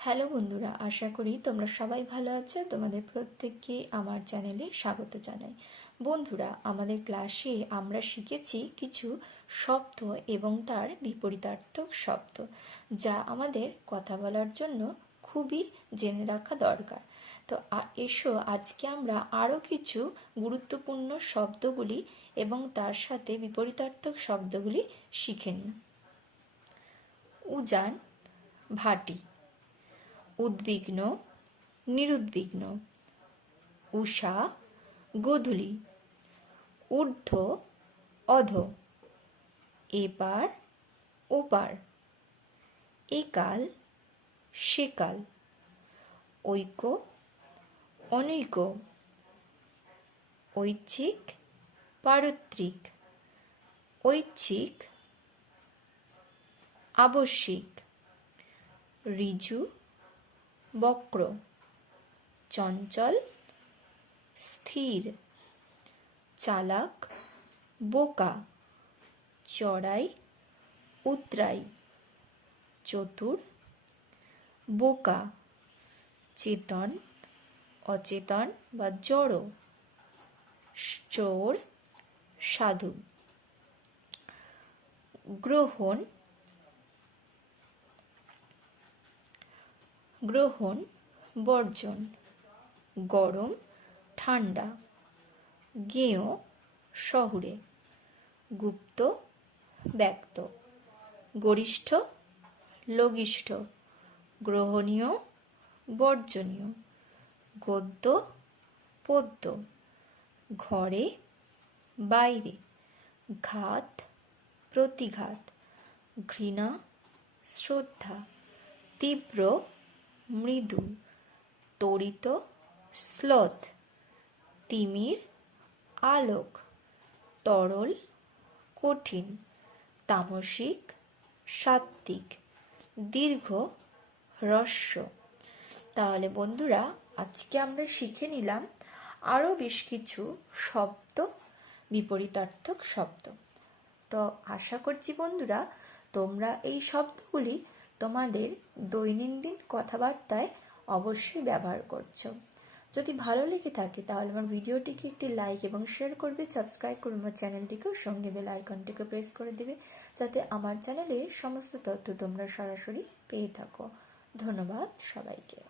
Hello বন্ধুরা, আশা করি তোমরা সবাই ভালো আছো। তোমাদের প্রত্যেককে আমার চ্যানেলে স্বাগত জানাই। বন্ধুরা, আমাদের ক্লাসে আমরা শিখেছি কিছু শব্দ এবং তার বিপরীতার্থক শব্দ, যা আমাদের কথা বলার জন্য খুবই জেনে রাখা দরকার। তো এসো আজকে আমরা আরও কিছু গুরুত্বপূর্ণ শব্দগুলি এবং তার সাথে বিপরীতার্থক শব্দগুলি শিখে নিই। উজান, ভাটি। উদ্বিগ্ন, নিরুদ্বিগ্ন। উষা, গোধূলি। ঊর্ধ্ব, অধ। এপার, ওপার। একাল, সেকাল। ঐক্য, অনৈক্য। ঐচ্ছিক, পারত্রিক। ঐচ্ছিক, আবশ্যিক। ঋজু, বক্র। চঞ্চল, স্থির। চালাক, বোকা। চড়াই, উতরাই। চতুর, বোকা। চেতন, অচেতন বা জড়। চোর, সাধু। গ্রহণ, গ্রহণ, বর্জন। গরম, ঠান্ডা। জ্ঞেয়, শহুরে। গুপ্ত, ব্যক্ত। গরিষ্ঠ, লঘিষ্ঠ। গ্রহণীয়, বর্জনীয়। গদ্য, পদ্য। ঘরে, বাইরে। ঘাত, প্রতিঘাত। ঘৃণা, শ্রদ্ধা। তীব্র, মৃদু। তড়িত, শ্লথ। তিমির, আলোক। তরল, কঠিন। তামসিক, সাত্ত্বিক। দীর্ঘ, হ্রস্ব। তাহলে বন্ধুরা, আজকে আমরা শিখে নিলাম আরও বেশ কিছু শব্দ, বিপরীতার্থক শব্দ। তো আশা করছি বন্ধুরা, তোমরা এই শব্দগুলি তোমাদের দৈনন্দিন কথাবার্তায় অবশ্যই ব্যবহার করছো। যদি ভালো লেগে থাকে তাহলে আমার ভিডিওটিকে একটি লাইক এবং শেয়ার করবে, সাবস্ক্রাইব করবে আমার চ্যানেলটিকেও, সঙ্গে বেল আইকনটিকে প্রেস করে দেবে, যাতে আমার চ্যানেলের সমস্ত তথ্য তোমরা সরাসরি পেয়ে থাকো। ধন্যবাদ সবাইকে।